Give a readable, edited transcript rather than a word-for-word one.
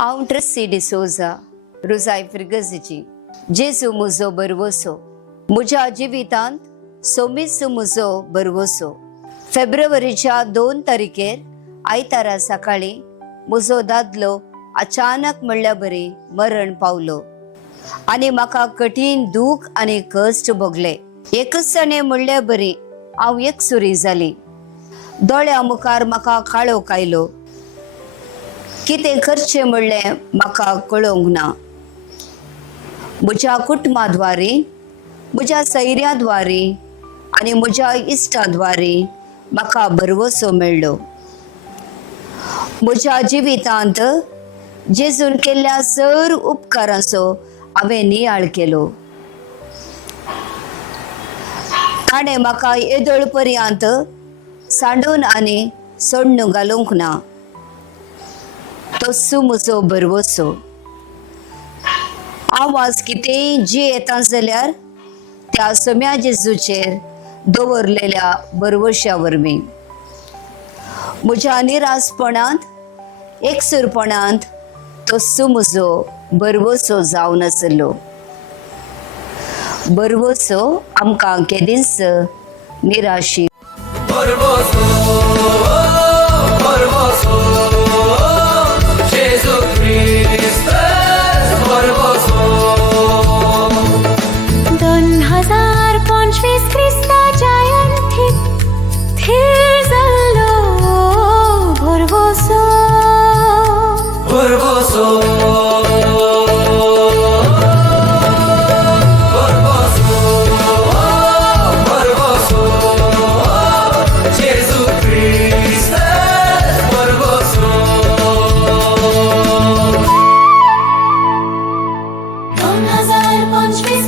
हांव ट्रस्सी डिसोजा रुजाय फ्रिगजीची जेजू मुजो बरवसो म्हज्या जिवितांत सोमीस मुजो बरवसो फेब्रुवारीच्या 2 तारखेर आयतारा सकाळी म्हजो दादलो अचानक म्हणल्या बरी मरण पावलो आनी म्हाका कठीण दूख आनी कश्ट भोगले. एकच ताणें म्हणल्या बरी हांव एकसुरी जाली. दोळ्या मुखार म्हाका काळोख आयलो. कितें करचें म्हणलें म्हाका कळोंक ना. म्हज्या कुटुंबाद्वारी, म्हज्या सैऱ्याद्वारी आनी म्हज्या इश्टाद्वारी म्हाका बरवसो मेळ्ळो. म्हज्या जिवितांत जेजून केल्ल्या सर उपकारांचो हांवें नियाळ केलो. ताणें म्हाका येदोळ पर्यंत सांडून आनी सोडून घालूंक ना. तोच म्हजो बरवसो. हांव आज कितेंय जी येता जाल्यार त्या सोम्या जेजूचेर दवरलेल्या बरवश्या वरवीं. म्हज्या निरासपणांत, एकसुरपणांत तोच म्हजो बरवसो जावन आसलो. बरवसो आमकां केदींच निराशी. Don Hazar Ponchvis